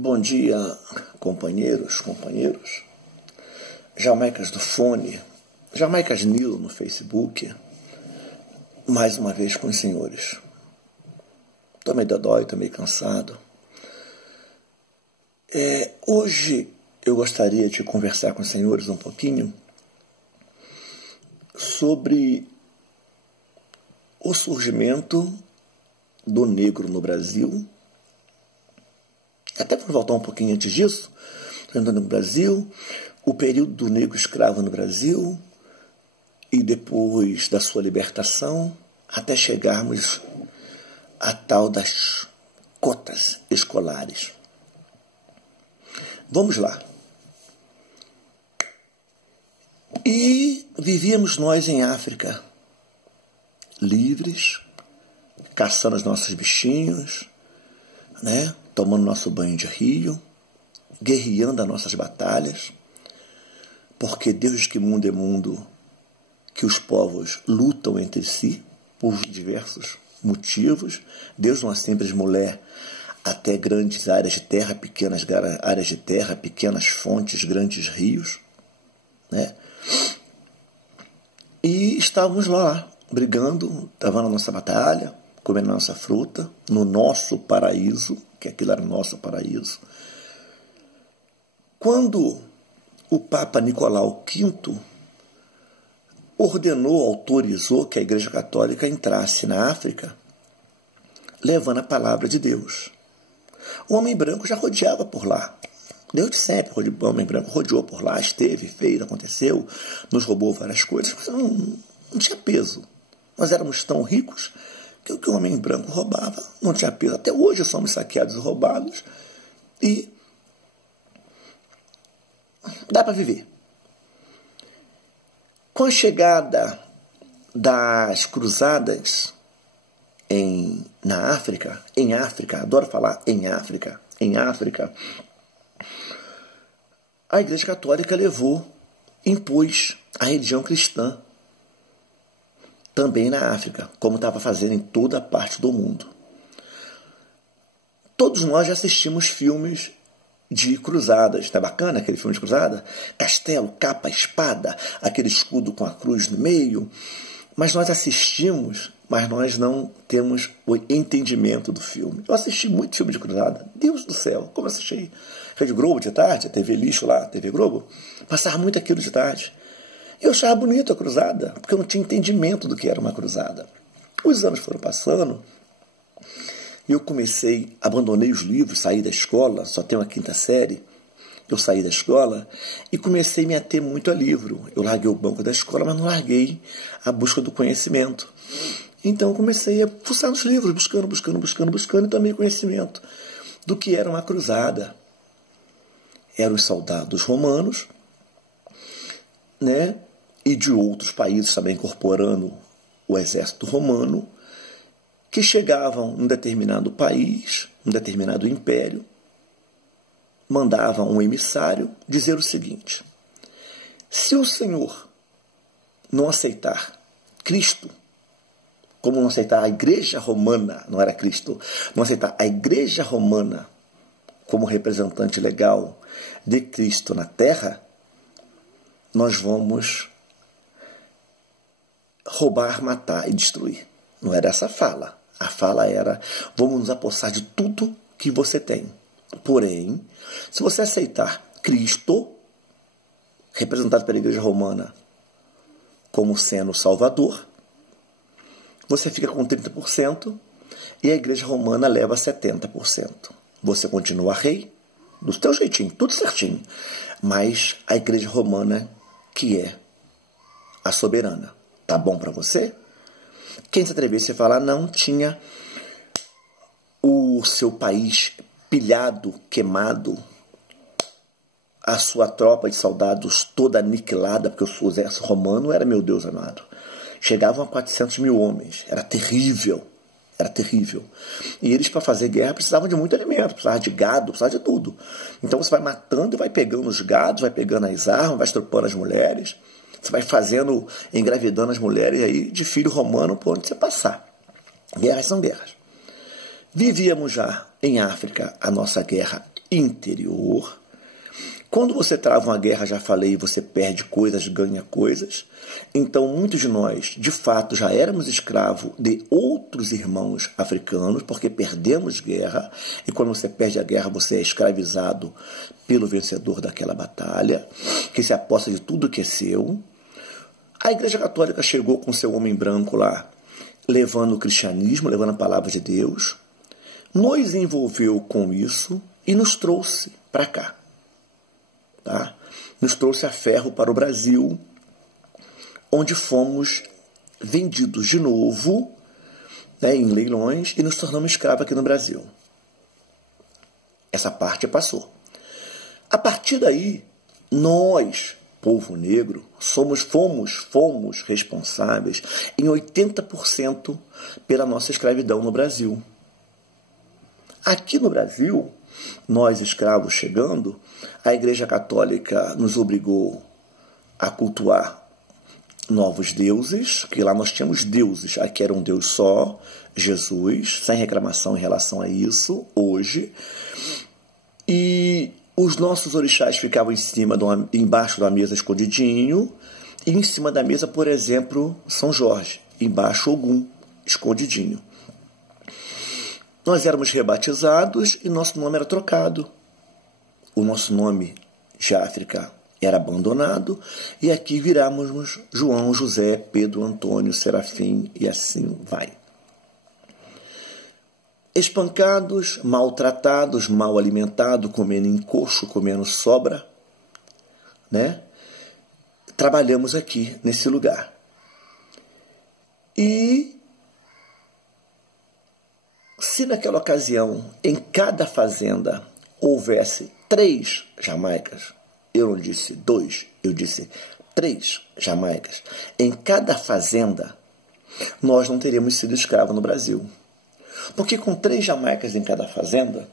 Bom dia, companheiros, Jamaicas do Fone, Jamaicas Nilo no Facebook, mais uma vez com os senhores. Tô meio dodói, tô meio cansado. Hoje eu gostaria de conversar com os senhores um pouquinho sobre o surgimento do negro no Brasil. Até para voltar um pouquinho antes disso, no Brasil, o período do negro escravo no Brasil e depois da sua libertação, até chegarmos à tal das cotas escolares. Vamos lá. E vivíamos nós em África, livres, caçando os nossos bichinhos, né? Tomando nosso banho de rio, guerreando as nossas batalhas, porque Deus diz que mundo é mundo, que os povos lutam entre si por diversos motivos. Deus não há simples mulher, até grandes áreas de terra, pequenas áreas de terra, pequenas fontes, grandes rios, né? E estávamos lá, brigando, travando a nossa batalha, comendo a nossa fruta, no nosso paraíso, que aquilo era o nosso paraíso. Quando o Papa Nicolau V autorizou que a Igreja Católica entrasse na África, levando a palavra de Deus. O homem branco já rodeava por lá. Desde sempre, o homem branco rodeou por lá, esteve, fez, aconteceu, nos roubou várias coisas, mas não tinha peso. Nós éramos tão ricos que o que o homem branco roubava não tinha peso. Até hoje somos saqueados e roubados e dá para viver. Com a das cruzadas na África, adoro falar em África, a Igreja Católica impôs a religião cristã também na África, como estava fazendo em toda a parte do mundo. Todos nós já assistimos filmes de cruzadas. Tá bacana aquele filme de cruzada? Castelo, capa, espada, aquele escudo com a cruz no meio. Mas nós assistimos, mas nós não temos o entendimento do filme. Eu assisti muito filme de cruzada. Deus do céu, como eu assisti. Rede Globo de tarde, a TV Lixo lá, a TV Globo. Passava muito aquilo de tarde. Eu achava bonito a cruzada, porque eu não tinha entendimento do que era uma cruzada. Os anos foram passando e eu abandonei os livros, saí da escola, só tenho a 5ª série, eu saí da escola e comecei a me ater muito a livro. Eu larguei o banco da escola, mas não larguei a busca do conhecimento. Então eu comecei a fuçar nos livros, buscando e tomei conhecimento do que era uma cruzada. Eram os soldados romanos, né? E de outros países também incorporando o exército romano, que chegavam em um determinado país, um determinado império, mandavam um emissário dizer o seguinte: se o senhor não aceitar Cristo, como não aceitar a Igreja Romana, não era Cristo, não aceitar a Igreja Romana como representante legal de Cristo na Terra, nós vamos roubar, matar e destruir. Não era essa a fala. A fala era: vamos nos apossar de tudo que você tem. Porém, se você aceitar Cristo, representado pela Igreja Romana, como sendo o Salvador, você fica com 30% e a Igreja Romana leva 70%. Você continua rei, do teu jeitinho, tudo certinho, mas a Igreja Romana que é a soberana. Tá bom para você? Quem se atrevesse a falar não tinha o seu país pilhado, queimado, a sua tropa de soldados toda aniquilada, porque o exército romano era, meu Deus amado, chegavam a 400 mil homens. Era terrível. E eles, para fazer guerra, precisavam de muito alimento, precisavam de gado, precisavam de tudo. Então você vai matando e vai pegando os gados, vai pegando as armas, vai estrupando as mulheres, você vai engravidando as mulheres aí de filho romano por onde você passar. Guerras são guerras. Vivíamos já em África a nossa guerra interior. Quando você trava uma guerra, já falei, você perde coisas, ganha coisas. Então, muitos de nós, de fato, já éramos escravos de outros irmãos africanos, porque perdemos guerra. E quando você perde a guerra, você é escravizado pelo vencedor daquela batalha, que se aposta de tudo que é seu. A Igreja Católica chegou com seu homem branco lá, levando o cristianismo, levando a palavra de Deus, nos envolveu com isso e nos trouxe para cá. Tá? Nos trouxe a ferro para o Brasil, onde fomos vendidos de novo, né, em leilões, e nos tornamos escravos aqui no Brasil. Essa parte passou. A partir daí, nós, povo negro, fomos responsáveis em 80% pela nossa escravidão no Brasil. Aqui no Brasil, nós escravos chegando, a Igreja Católica nos obrigou a cultuar novos deuses, que lá nós tínhamos deuses, aqui era um Deus só, Jesus, sem reclamação em relação a isso, hoje. E os nossos orixás ficavam embaixo da mesa escondidinho, e em cima da mesa, por exemplo, São Jorge, embaixo Ogum, escondidinho. Nós éramos rebatizados e nosso nome era trocado. O nosso nome de África era abandonado e aqui viramos João, José, Pedro, Antônio, Serafim e assim vai. Espancados, maltratados, mal alimentados, comendo encoxo, comendo sobra, né? Trabalhamos aqui nesse lugar. E se naquela ocasião, em cada fazenda, houvesse 3 jamaicas, eu não disse 2, eu disse 3 jamaicas, em cada fazenda, nós não teríamos sido escravos no Brasil. Porque com 3 jamaicas em cada fazenda,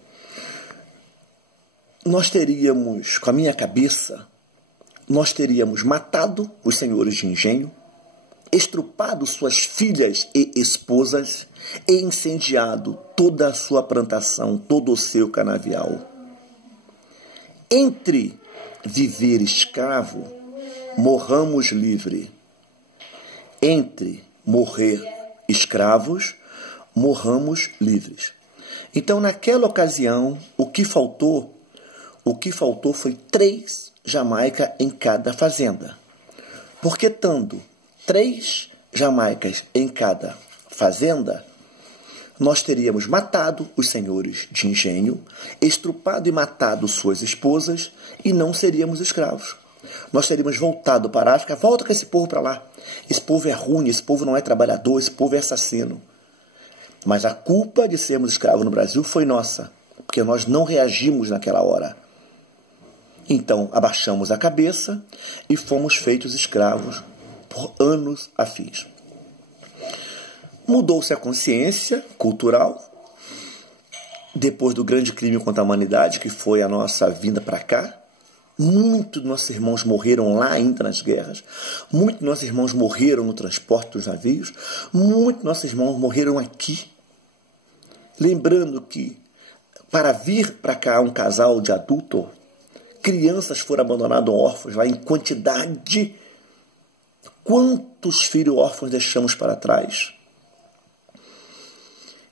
nós teríamos, com a minha cabeça, nós teríamos matado os senhores de engenho, estrupado suas filhas e esposas e incendiado toda a sua plantação, todo o seu canavial. Entre viver escravo, morramos livre. Entre morrer escravos, morramos livres. Então, naquela ocasião, o que faltou foi 3 Jamaica em cada fazenda. Porque tendo 3 jamaicas em cada fazenda, nós teríamos matado os senhores de engenho, estrupado e matado suas esposas e não seríamos escravos. Nós teríamos voltado para a África, volta com esse povo para lá. Esse povo é ruim, esse povo não é trabalhador, esse povo é assassino. Mas a culpa de sermos escravos no Brasil foi nossa, porque nós não reagimos naquela hora. Então, abaixamos a cabeça e fomos feitos escravos por anos a fios. Mudou-se a consciência cultural, depois do grande crime contra a humanidade, que foi a nossa vinda para cá. Muitos dos nossos irmãos morreram lá ainda nas guerras, muitos dos nossos irmãos morreram no transporte dos navios, muitos dos nossos irmãos morreram aqui. Lembrando que, para vir para cá um casal de adulto, crianças foram abandonadas órfãos lá em quantidade. Quantos filhos órfãos deixamos para trás?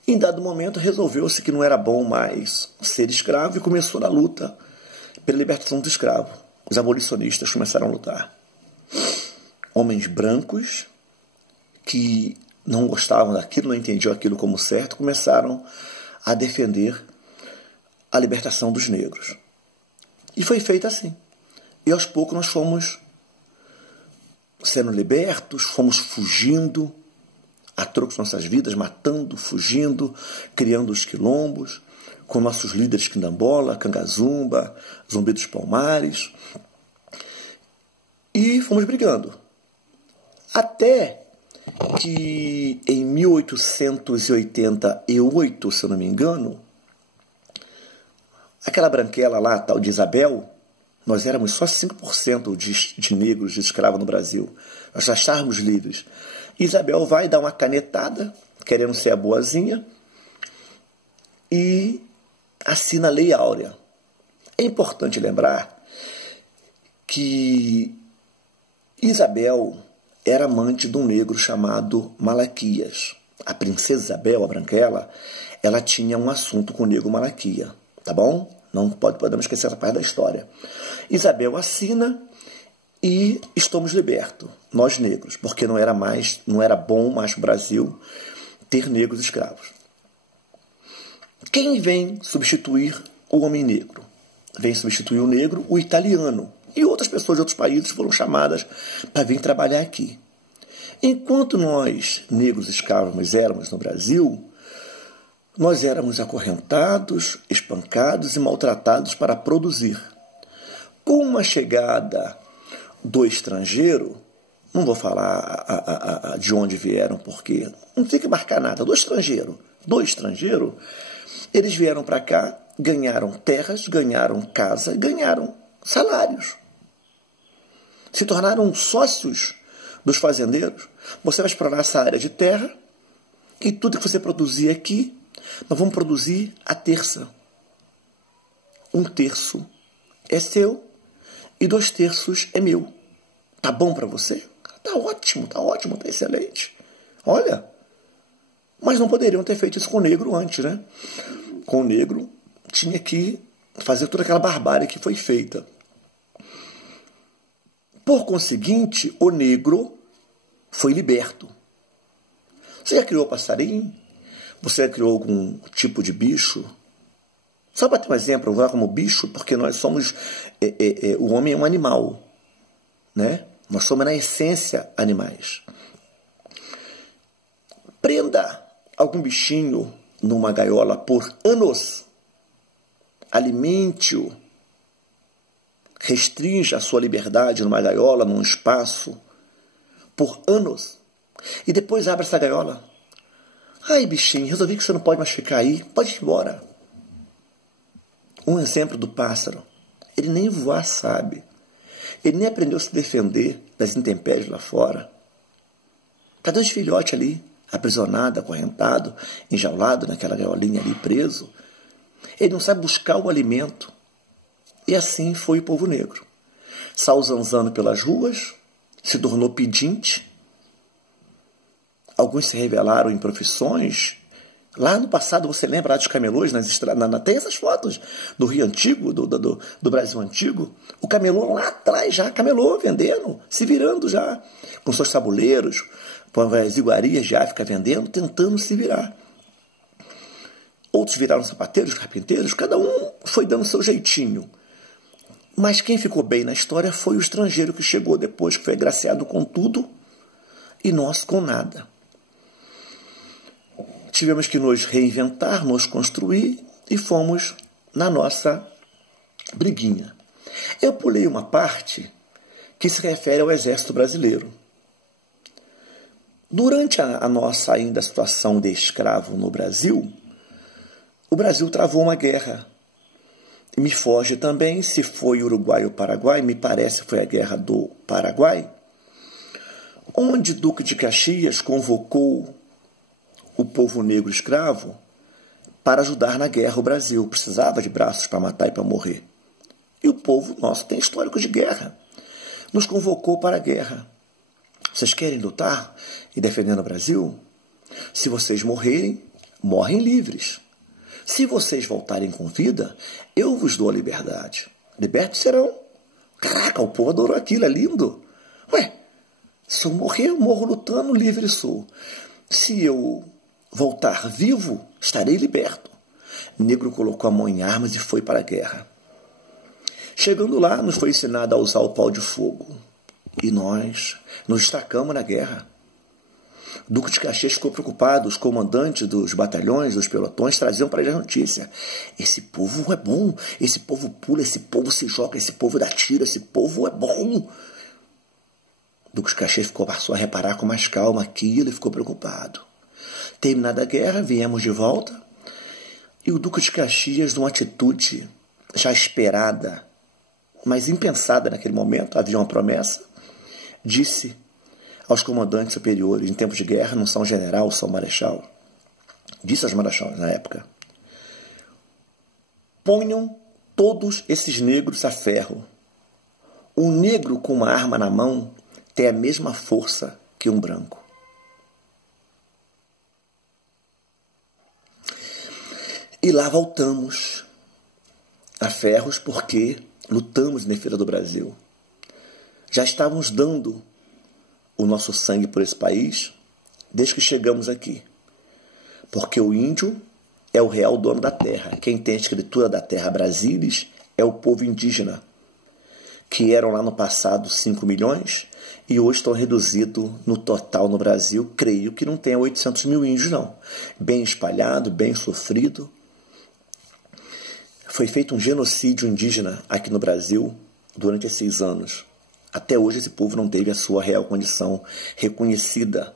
Em dado momento, resolveu-se que não era bom mais ser escravo e começou a luta pela libertação do escravo. Os abolicionistas começaram a lutar. Homens brancos que não gostavam daquilo, não entendiam aquilo como certo, começaram a defender a libertação dos negros. E foi feito assim. E aos poucos nós fomos sendo libertos, fomos fugindo a troco de nossas vidas, matando, fugindo, criando os quilombos, com nossos líderes quilombola, Cangazumba, Zumbi dos Palmares. E fomos brigando. Até que em 1888, se eu não me engano, aquela branquela lá, tal de Isabel, nós éramos só 5% de negros de escravo no Brasil. Nós já estávamos livres. Isabel vai dar uma canetada, querendo ser a boazinha, e assina a Lei Áurea. É importante lembrar que Isabel era amante de um negro chamado Malaquias. A princesa Isabel, a Branquela, ela tinha um assunto com o negro Malaquia, tá bom? Não podemos esquecer essa parte da história. Isabel assina e estamos libertos, nós negros, porque não era bom mais para o Brasil ter negros escravos. Quem vem substituir o homem negro? Vem substituir o negro, o italiano. E outras pessoas de outros países foram chamadas para vir trabalhar aqui. Enquanto nós, negros escravos, éramos no Brasil, nós éramos acorrentados, espancados e maltratados para produzir. Com a chegada do estrangeiro, não vou falar de onde vieram, porque não tem que marcar nada, do estrangeiro, eles vieram para cá, ganharam terras, ganharam casa, ganharam salários. Se tornaram sócios dos fazendeiros. Você vai explorar essa área de terra e tudo que você produzir aqui, nós vamos produzir a terça. 1/3 é seu e 2/3 é meu. Tá bom para você? Tá ótimo, tá excelente. Olha, mas não poderiam ter feito isso com o negro antes, né? Com o negro tinha que fazer toda aquela barbárie que foi feita. Por conseguinte, o negro foi liberto. Você já criou passarinho? Você já criou algum tipo de bicho? Só para ter um exemplo, eu vou lá como bicho, porque nós somos... o homem é um animal, né? Nós somos, na essência, animais. Prenda algum bichinho numa gaiola por anos. Alimente-o. Restrinja a sua liberdade numa gaiola, num espaço, por anos. E depois abre essa gaiola. Ai, bichinho, resolvi que você não pode mais ficar aí. Pode ir embora. Um exemplo do pássaro. Ele nem voar sabe. Ele nem aprendeu a se defender das intempéries lá fora. Está 2 filhotes ali, aprisionado, acorrentado, enjaulado naquela gaiolinha ali, preso. Ele não sabe buscar o alimento. E assim foi o povo negro. Saiu zanzando pelas ruas, se tornou pedinte. Alguns se revelaram em profissões. Lá no passado, você lembra lá dos camelôs, tem essas fotos do Rio Antigo, do Brasil Antigo. O camelô lá atrás já, camelô vendendo, se virando já, com seus tabuleiros, com as iguarias de África vendendo, tentando se virar. Outros viraram sapateiros, carpinteiros, cada um foi dando seu jeitinho. Mas quem ficou bem na história foi o estrangeiro que chegou depois, que foi agraciado com tudo e nós com nada. Tivemos que nos reinventar, nos construir e fomos na nossa briguinha. Eu pulei uma parte que se refere ao Exército Brasileiro. Durante a nossa ainda situação de escravo no Brasil, o Brasil travou uma guerra. Me foge também se foi Uruguai ou Paraguai, me parece que foi a Guerra do Paraguai, onde Duque de Caxias convocou o povo negro escravo para ajudar na guerra o Brasil. Precisava de braços para matar e para morrer. E o povo nosso tem histórico de guerra. Nos convocou para a guerra. Vocês querem lutar e defender o Brasil? Se vocês morrerem, morrem livres. Se vocês voltarem com vida, eu vos dou a liberdade. Libertos serão. Caraca, o povo adorou aquilo, é lindo. Ué, se eu morrer, eu morro lutando, livre sou. Se eu voltar vivo, estarei liberto. O negro colocou a mão em armas e foi para a guerra. Chegando lá, nos foi ensinado a usar o pau de fogo. E nós nos destacamos na guerra. O Duque de Caxias ficou preocupado. Os comandantes dos batalhões, dos pelotões, traziam para ele a notícia. Esse povo é bom, esse povo pula, esse povo se joga, esse povo dá tiro, esse povo é bom. O Duque de Caxias passou a reparar com mais calma aquilo e ficou preocupado. Terminada a guerra, viemos de volta. E o Duque de Caxias, numa atitude já esperada, mas impensada naquele momento, havia uma promessa, disse aos comandantes superiores, em tempos de guerra, não são general, são marechal. Disse aos marechais na época: ponham todos esses negros a ferro. Um negro com uma arma na mão tem a mesma força que um branco. E lá voltamos a ferros porque lutamos em defesa do Brasil. Já estávamos dando o nosso sangue por esse país desde que chegamos aqui. Porque o índio é o real dono da terra. Quem tem a escritura da terra Brasilis é o povo indígena, que eram lá no passado 5 milhões e hoje estão reduzidos no total no Brasil. Creio que não tenha 800 mil índios, não. Bem espalhado, bem sofrido. Foi feito um genocídio indígena aqui no Brasil durante esses anos. Até hoje esse povo não teve a sua real condição reconhecida.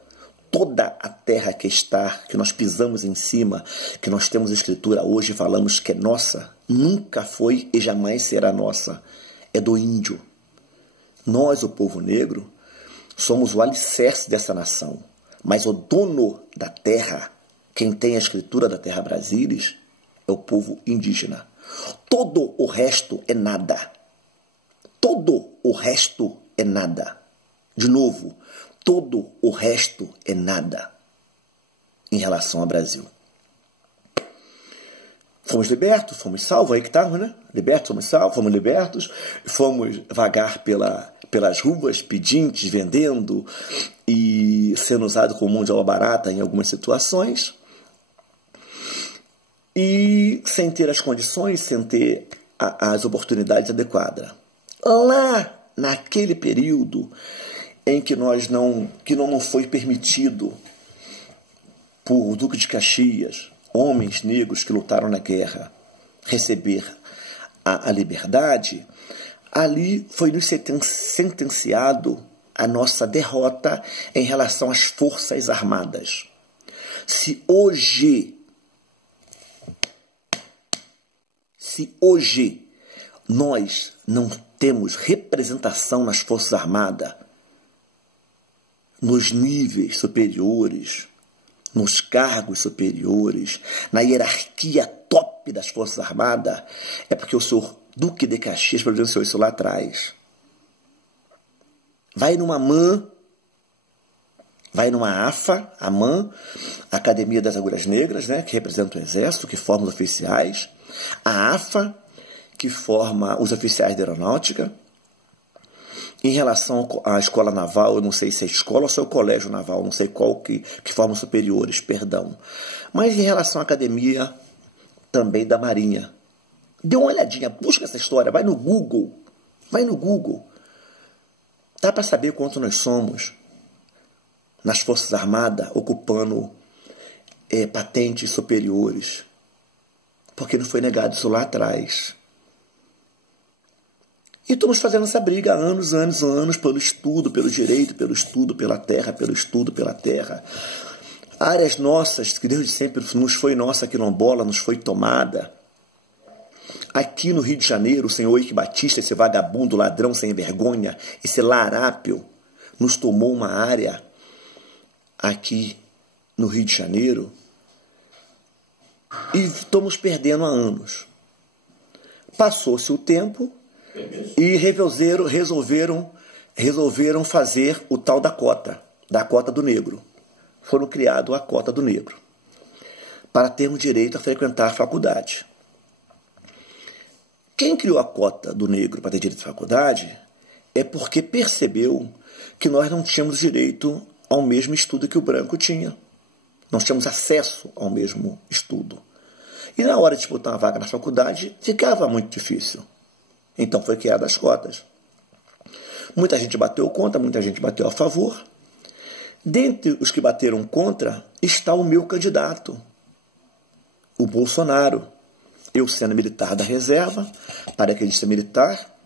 Toda a terra que nós pisamos em cima, que nós temos escritura hoje e falamos que é nossa, nunca foi e jamais será nossa. É do índio. Nós, o povo negro, somos o alicerce dessa nação. Mas o dono da terra, quem tem a escritura da terra Brasilis, é o povo indígena. Todo o resto é nada. Todo o resto é nada. De novo, todo o resto é nada em relação ao Brasil. Fomos libertos, fomos salvos, aí que estávamos, né? Libertos, fomos salvos, fomos libertos, fomos vagar pelas ruas, pedintes, vendendo e sendo usado como mão de obra barata em algumas situações. E sem ter as condições, sem ter as oportunidades adequadas. Lá, naquele período em que não foi permitido por Duque de Caxias, homens negros que lutaram na guerra, receber a liberdade, ali foi nos sentenciado a nossa derrota em relação às Forças Armadas. Se hoje nós não temos representação nas Forças Armadas, nos níveis superiores, nos cargos superiores, na hierarquia top das Forças Armadas, é porque o senhor Duque de Caxias providenciou isso lá atrás. Vai numa MAN, vai numa AFA, a MAN, Academia das Agulhas Negras, né, que representa o Exército, que forma os oficiais, a AFA, que forma os oficiais da aeronáutica. Em relação à escola naval, eu não sei se é escola ou se é o colégio naval, não sei qual que forma os superiores, perdão. Mas em relação à academia também da Marinha. Dê uma olhadinha, busca essa história, vai no Google. Dá para saber quanto nós somos nas Forças Armadas, ocupando patentes superiores. Porque não foi negado isso lá atrás. E estamos fazendo essa briga há anos, pelo estudo, pelo direito, pelo estudo, pela terra, Áreas nossas, que desde sempre nos foi nossa quilombola, nos foi tomada. Aqui no Rio de Janeiro, o senhor Eike Batista, esse vagabundo, ladrão sem vergonha, esse larápio, nos tomou uma área aqui no Rio de Janeiro e estamos perdendo há anos. Passou-se o tempo e resolveram fazer o tal da cota do negro. Foram criados a cota do negro, para termos direito a frequentar a faculdade. Quem criou a cota do negro para ter direito à faculdade é porque percebeu que nós não tínhamos direito ao mesmo estudo que o branco tinha. Nós tínhamos acesso ao mesmo estudo. E na hora de disputar uma vaga na faculdade, ficava muito difícil. Então foi criada as cotas. Muita gente bateu contra, muita gente bateu a favor. Dentre os que bateram contra está o meu candidato, o Bolsonaro. Eu sendo militar da reserva, paraquedista militar,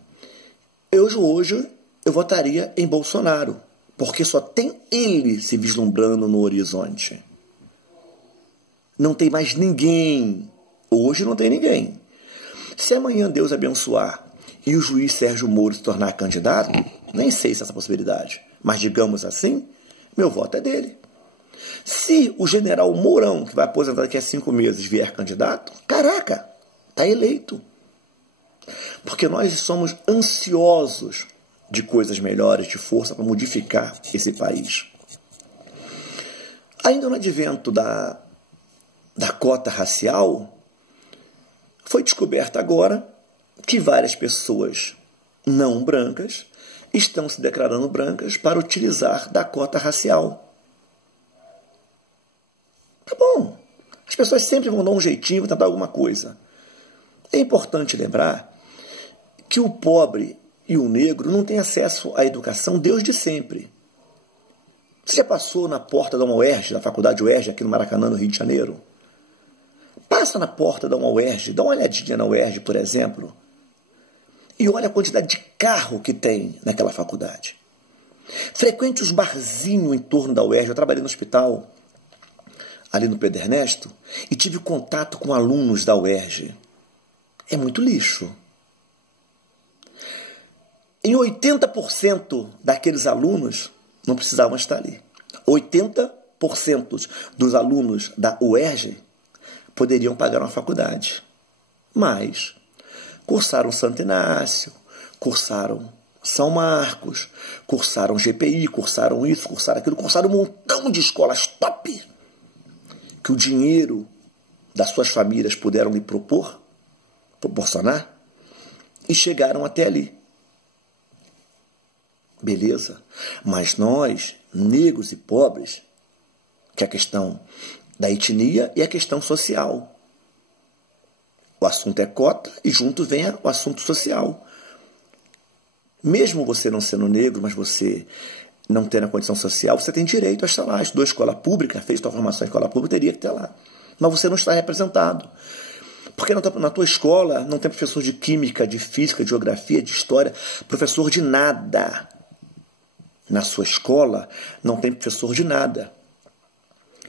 hoje eu votaria em Bolsonaro, porque só tem ele se vislumbrando no horizonte. Não tem mais ninguém. Hoje não tem ninguém. Se amanhã Deus abençoar e o juiz Sérgio Moro se tornar candidato, nem sei se é essa possibilidade, mas digamos assim, meu voto é dele. Se o general Mourão, que vai aposentar daqui a 5 meses, vier candidato, caraca, está eleito. Porque nós somos ansiosos de coisas melhores, de força para modificar esse país. Ainda no advento da cota racial, foi descoberto agora que várias pessoas não brancas estão se declarando brancas para utilizar da cota racial. Tá bom. As pessoas sempre vão dar um jeitinho, vão tentar alguma coisa. É importante lembrar que o pobre e o negro não têm acesso à educação desde sempre. Você já passou na porta da UERJ, da Faculdade UERJ, aqui no Maracanã, no Rio de Janeiro? Passa na porta da UERJ, dá uma olhadinha na UERJ, por exemplo, e olha a quantidade de carro que tem naquela faculdade. Frequente os barzinhos em torno da UERJ. Eu trabalhei no hospital, ali no Pedro Ernesto, e tive contato com alunos da UERJ. É muito lixo. Em 80% daqueles alunos não precisavam estar ali. 80% dos alunos da UERJ poderiam pagar uma faculdade. Mas cursaram Santo Inácio, cursaram São Marcos, cursaram GPI, cursaram isso, cursaram aquilo, cursaram um montão de escolas top que o dinheiro das suas famílias puderam lhe proporcionar e chegaram até ali. Beleza? Mas nós, negros e pobres, que é a questão da etnia e a questão social. O assunto é cota e junto vem o assunto social. Mesmo você não sendo negro, mas você não tendo a condição social, você tem direito a estar lá. Estudou escola pública, fez sua formação em escola pública, teria que estar lá. Mas você não está representado. Porque na tua escola não tem professor de química, de física, de geografia, de história, professor de nada. Na sua escola não tem professor de nada.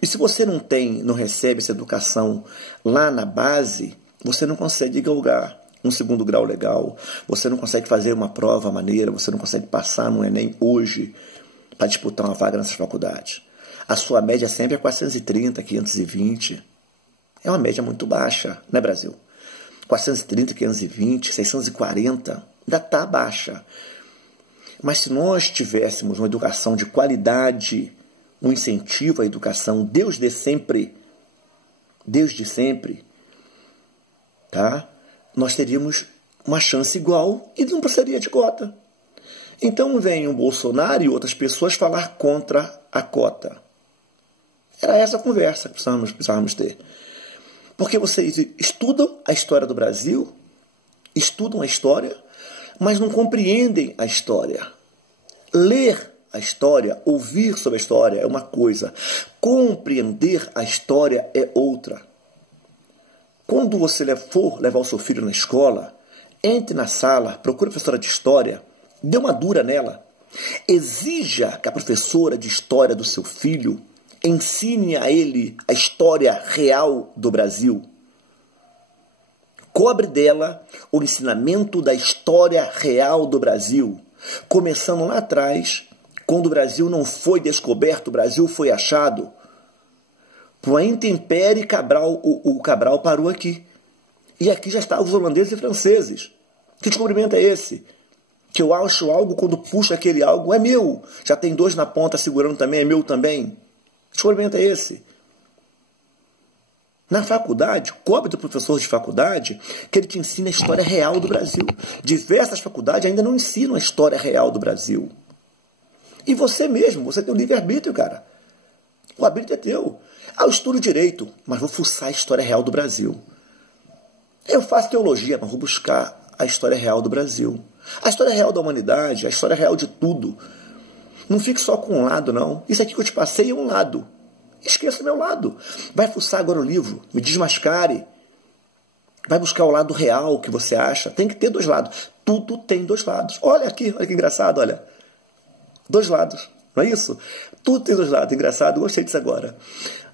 E se você não recebe essa educação lá na base, você não consegue galgar um segundo grau legal, você não consegue fazer uma prova maneira, você não consegue passar no Enem hoje para disputar uma vaga nessas faculdades. A sua média sempre é 430, 520. É uma média muito baixa, né, Brasil? 430, 520, 640, ainda está baixa. Mas se nós tivéssemos uma educação de qualidade, um incentivo à educação desde sempre, tá? Nós teríamos uma chance igual e não precisaria de cota. Então vem o Bolsonaro e outras pessoas falar contra a cota. Era essa a conversa que precisávamos ter. Porque vocês estudam a história do Brasil, estudam a história, mas não compreendem a história. Ler a história, ouvir sobre a história é uma coisa. Compreender a história é outra. Quando você for levar o seu filho na escola, entre na sala, procure a professora de história, dê uma dura nela. Exija que a professora de história do seu filho ensine a ele a história real do Brasil. Cobre dela o ensinamento da história real do Brasil, começando lá atrás, quando o Brasil não foi descoberto, o Brasil foi achado. Poente Império Cabral, o Cabral parou aqui. E aqui já estavam os holandeses e franceses. Que descobrimento é esse? Que eu acho algo, quando puxo aquele algo, é meu. Já tem dois na ponta segurando também, é meu também. Que descobrimento é esse? Na faculdade, cobre do professor de faculdade que ele te ensina a história real do Brasil. Diversas faculdades ainda não ensinam a história real do Brasil. E você mesmo, você tem o livre-arbítrio, cara. O arbítrio é teu. Eu estudo direito, mas vou fuçar a história real do Brasil. Eu faço teologia, mas vou buscar a história real do Brasil. A história real da humanidade, a história real de tudo. Não fique só com um lado, não. Isso aqui que eu te passei é um lado. Esqueça o meu lado. Vai fuçar agora o livro, me desmascare. Vai buscar o lado real que você acha. Tem que ter dois lados. Tudo tem dois lados. Olha aqui, olha que engraçado, olha. Dois lados, não é isso? Tudo tem dois lados. Engraçado, gostei disso agora.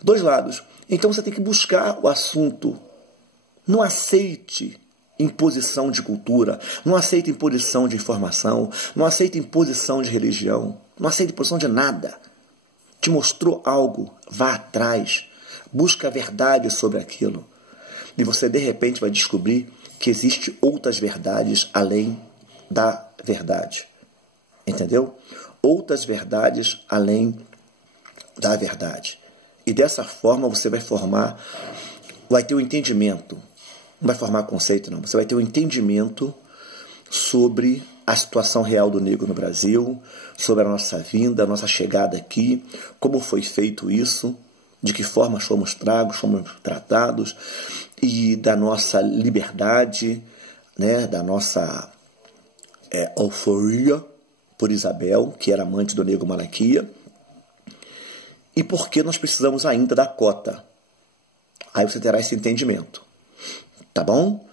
Dois lados. Então você tem que buscar o assunto. Não aceite imposição de cultura. Não aceite imposição de informação. Não aceite imposição de religião. Não aceite imposição de nada. Te mostrou algo, vá atrás. Busca a verdade sobre aquilo. E você, de repente, vai descobrir que existem outras verdades além da verdade. Entendeu? Outras verdades além da verdade. E dessa forma você vai ter um entendimento. Não vai formar conceito, não. Você vai ter um entendimento sobre a situação real do negro no Brasil, sobre a nossa vinda, a nossa chegada aqui, como foi feito isso, de que forma fomos tratados, e da nossa liberdade, né, da nossa euforia por Isabel, que era amante do negro Malaquia, e por que nós precisamos ainda da cota. Aí você terá esse entendimento. Tá bom?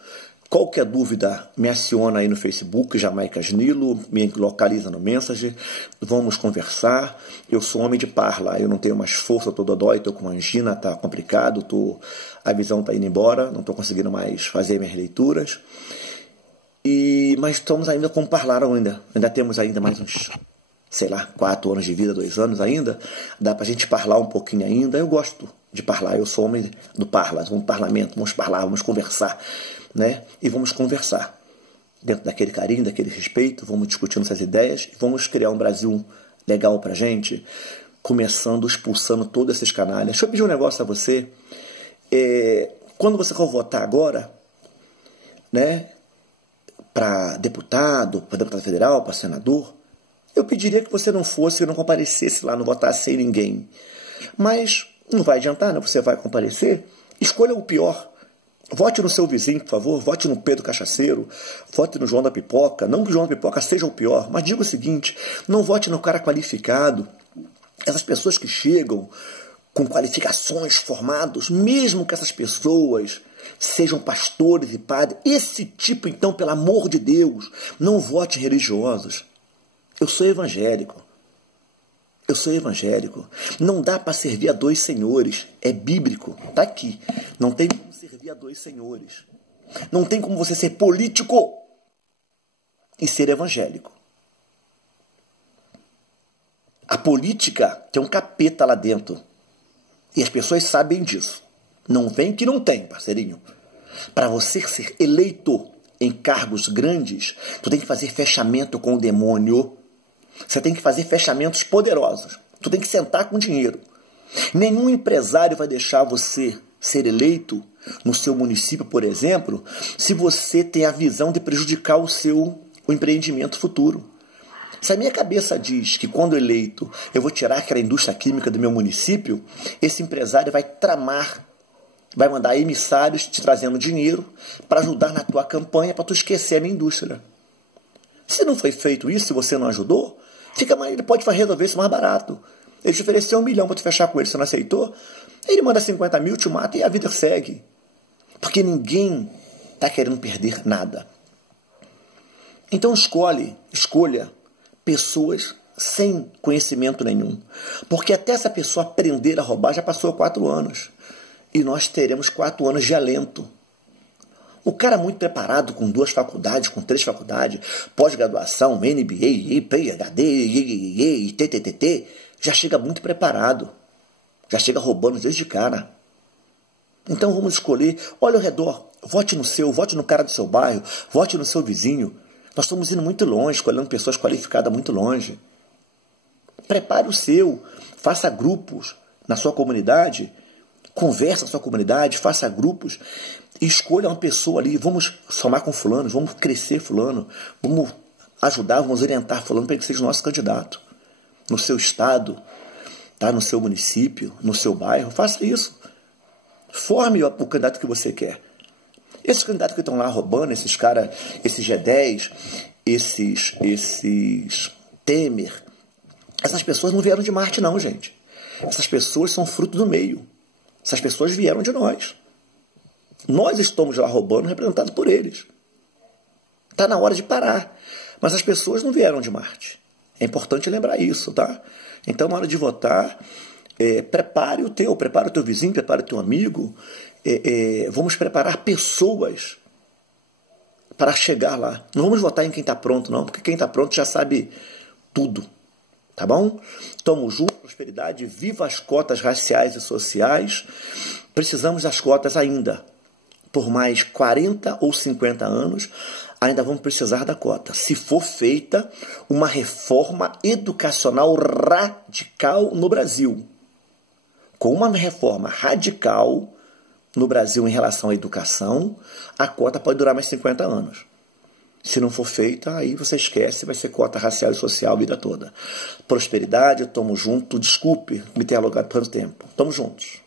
Qualquer dúvida, me aciona aí no Facebook, Jamaicas Nilo, me localiza no Messenger, vamos conversar. Eu sou homem de parla, eu não tenho mais força, estou dodói, estou com angina, está complicado, a visão está indo embora, não estou conseguindo mais fazer minhas leituras. Mas estamos ainda com parlar ainda temos ainda mais uns, 4 anos de vida, 2 anos ainda, dá para a gente parlar um pouquinho ainda. Eu gosto de parlar, eu sou homem do parla, vamos parlamento, vamos parlar, vamos conversar, né? E vamos conversar dentro daquele carinho, daquele respeito, vamos discutindo essas ideias e vamos criar um Brasil legal pra gente, começando, expulsando todos esses canalhas. Deixa eu pedir um negócio a você. Quando você for votar agora, né, para deputado federal, para senador, eu pediria que você não comparecesse lá, não votasse sem ninguém. Mas não vai adiantar, né? Você vai comparecer. Escolha o pior. Vote no seu vizinho, por favor. Vote no Pedro Cachaceiro. Vote no João da Pipoca. Não que o João da Pipoca seja o pior, mas diga o seguinte: não vote no cara qualificado. Essas pessoas que chegam com qualificações, formados, mesmo que essas pessoas sejam pastores e padres, esse tipo, então, pelo amor de Deus, não vote em religiosos. Eu sou evangélico. Não dá para servir a 2 senhores. É bíblico. Está aqui. Não tem como servir a 2 senhores. Não tem como você ser político e ser evangélico. A política tem um capeta lá dentro. E as pessoas sabem disso. Não vem que não tem, parceirinho. Para você ser eleito em cargos grandes, tu tem que fazer fechamento com o demônio. Você tem que fazer fechamentos poderosos. Tu tem que sentar com dinheiro. Nenhum empresário vai deixar você ser eleito no seu município, por exemplo, se você tem a visão de prejudicar o empreendimento futuro. Se a minha cabeça diz que quando eleito eu vou tirar aquela indústria química do meu município, esse empresário vai tramar, vai mandar emissários te trazendo dinheiro para ajudar na tua campanha, para tu esquecer a minha indústria. Se não foi feito isso, se você não ajudou, ele pode resolver isso mais barato. Ele te ofereceu 1 milhão para tu fechar com ele, você não aceitou, ele manda 50 mil, te mata e a vida segue. Porque ninguém está querendo perder nada. Então escolha pessoas sem conhecimento nenhum. Porque até essa pessoa aprender a roubar já passou 4 anos. E nós teremos 4 anos de alento. O cara muito preparado, com 2 faculdades, com 3 faculdades, pós-graduação, MBA, PhD, TTT, já chega muito preparado. Já chega roubando desde de cara. Então vamos escolher, olha ao redor, vote no cara do seu bairro, vote no seu vizinho. Nós estamos indo muito longe, escolhendo pessoas qualificadas muito longe. Prepare o seu, faça grupos na sua comunidade, converse na sua comunidade, faça grupos, escolha uma pessoa ali, vamos somar com fulano, vamos crescer fulano, vamos ajudar, vamos orientar fulano para que seja o nosso candidato. No seu estado, tá? No seu município, no seu bairro, faça isso. Forme o candidato que você quer. Esses candidatos que estão lá roubando, esses caras, esses G10, esses Temer, essas pessoas não vieram de Marte não, gente. Essas pessoas são fruto do meio. Essas pessoas vieram de nós. Nós estamos lá roubando, representados por eles. Está na hora de parar. Mas as pessoas não vieram de Marte. É importante lembrar isso, tá? Então, na hora de votar, prepare o teu vizinho, prepare o teu amigo. Vamos preparar pessoas para chegar lá. Não vamos votar em quem está pronto, não, porque quem está pronto já sabe tudo. Tá bom? Tamo junto, prosperidade, viva as cotas raciais e sociais. Precisamos das cotas ainda. por mais 40 ou 50 anos, ainda vamos precisar da cota. Se for feita uma reforma educacional radical no Brasil. Com uma reforma radical no Brasil em relação à educação, a cota pode durar mais 50 anos. Se não for feita, aí você esquece, vai ser cota racial e social a vida toda. Prosperidade, tamo junto. Desculpe me ter alongado tanto tempo. Tamo juntos.